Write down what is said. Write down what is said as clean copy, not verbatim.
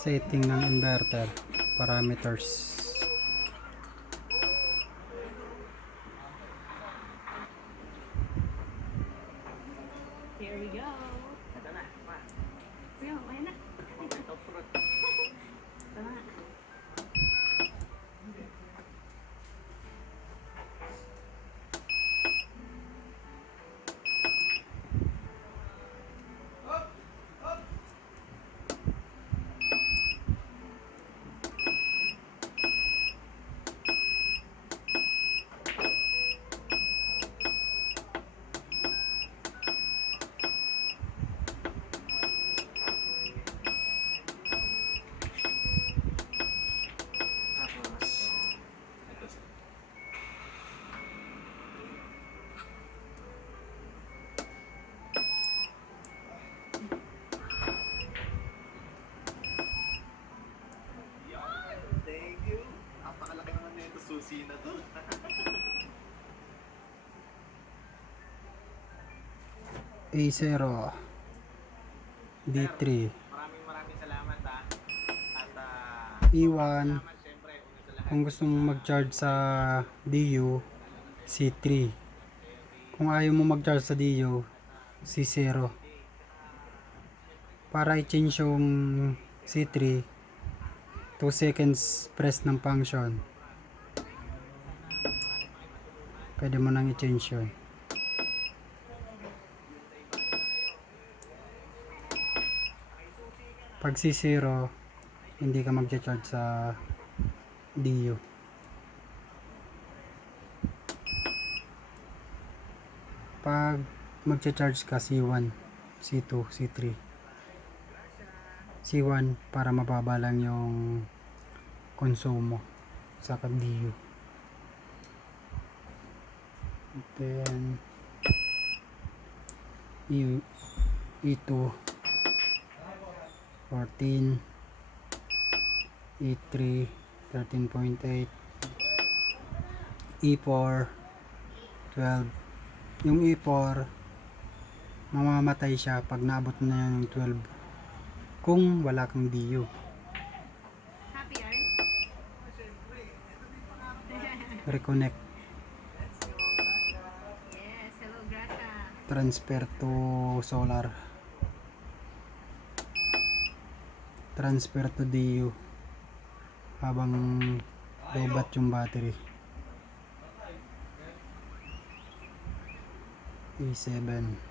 Setting ng inverter parameters. Here we go. Ito na, ma. Sige, may na. Ito fruit. Ito na. Thank you. Napakalaki naman na ito susi na to. A0 D3 Maraming salamat ha. At E1. salamat syempre una sa lahat. Kung gusto mong mag-charge sa DU, C3. Kung ayaw mo mag-charge sa DU, C0. Para i-change yung C3, 2 seconds press ng function. Pwede mo nang i-change yun. Pag C0, hindi ka mag-charge sa DU. Pag mag-charge ka C1, C2, C3. C1 para mababa lang yung konsumo sa DU. Then E2 14, E3 13.8, E4 12. Yung E4 mamamatay siya pag naabot na yung 12 kung wala kang DU. Happy Art? Reconnect, Yes, hello Grata. transfer to solar, transfer to DU habang lobat yung battery. E7